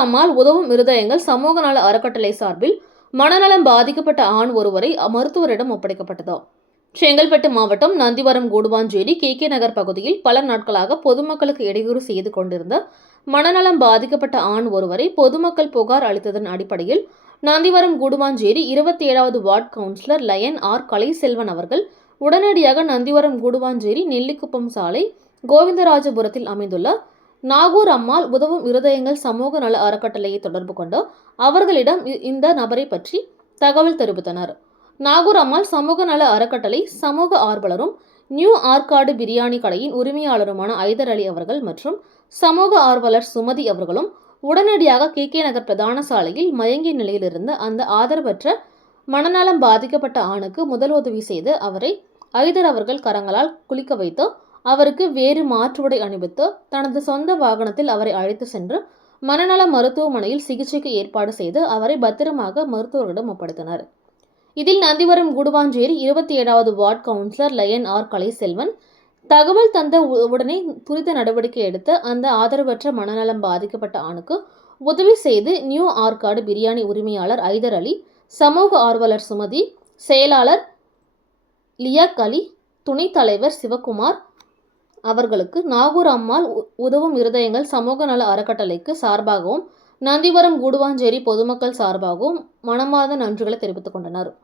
அம்மாள் உதவும் இருதயங்கள் சமூக நல அறக்கட்டளை சார்பில் மனநலம் பாதிக்கப்பட்ட ஆண் ஒருவரை மருத்துவரிடம் ஒப்படைக்கப்பட்டது. செங்கல்பட்டு மாவட்டம் நந்திவரம் கூடுவாஞ்சேரி கே கே நகர் பகுதியில் பல நாட்களாக பொதுமக்களுக்கு இடையூறு செய்து கொண்டிருந்த மனநலம் பாதிக்கப்பட்ட ஆண் ஒருவரை பொதுமக்கள் புகார் அளித்ததன் அடிப்படையில் நந்திவரம் கூடுவாஞ்சேரி இருபத்தி ஏழாவது ward councillor lion R Kalaiselvan அவர்கள் உடனடியாக நந்திவரம் கூடுவாஞ்சேரி நெல்லிக்குப்பம் சாலை கோவிந்தராஜபுரத்தில் அமைந்துள்ள நாகூர் அம்மாள் உதவும் இருதயங்கள் சமூக நல அறக்கட்டளையை தொடர்பு கொண்டு அவர்களிடம் இந்த நபரை பற்றி தகவல் தெரிவித்தனர். நாகூர் அம்மாள் சமூக நல அறக்கட்டளை சமூக ஆர்வலரும் நியூ ஆற்காடு பிரியாணி கடையின் உரிமையாளருமான ஐதர் அலி அவர்கள் மற்றும் சமூக ஆர்வலர் சுமதி அவர்களும் உடனடியாக கே. கே. நகர் பிரதான சாலையில் மயங்கிய நிலையிலிருந்து அந்த ஆதரவற்ற மனநலம் பாதிக்கப்பட்ட ஆணுக்கு முதல் உதவி செய்து அவரை ஐதர் அவர்கள் கரங்களால் குளிக்க வைத்து அவருக்கு வேறு மாற்று உடை அணிவித்து தனது சொந்த வாகனத்தில் அவரை அழைத்து சென்று மனநல மருத்துவமனையில் சிகிச்சைக்கு ஏற்பாடு செய்து அவரை பத்திரமாக மருத்துவர்களிடம் ஒப்படைத்தனர். இதில் நந்திவரம் குடுவாஞ்சேரி இருபத்தி ஏழாவது ward councillor lion R Kalaiselvan தகவல் தந்த உ- உடனே துரித நடவடிக்கை எடுத்து அந்த ஆதரவற்ற மனநலம் பாதிக்கப்பட்ட ஆணுக்கு உதவி செய்து நியூ ஆர்காடு பிரியாணி உரிமையாளர் ஐதர் அலி சமூக ஆர்வலர் சுமதி செயலாளர் லியாக் அலி துணைத் தலைவர் சிவகுமார் அவர்களுக்கு நாகூர் அம்மாள் உ- உதவும் இருதயங்கள் சமூக நல அறக்கட்டளைக்கு சார்பாகவும் நந்திவரம் கூடுவாஞ்சேரி பொதுமக்கள் சார்பாகவும் மனமார்ந்த நன்றிகளை தெரிவித்துக் கொண்டனர்.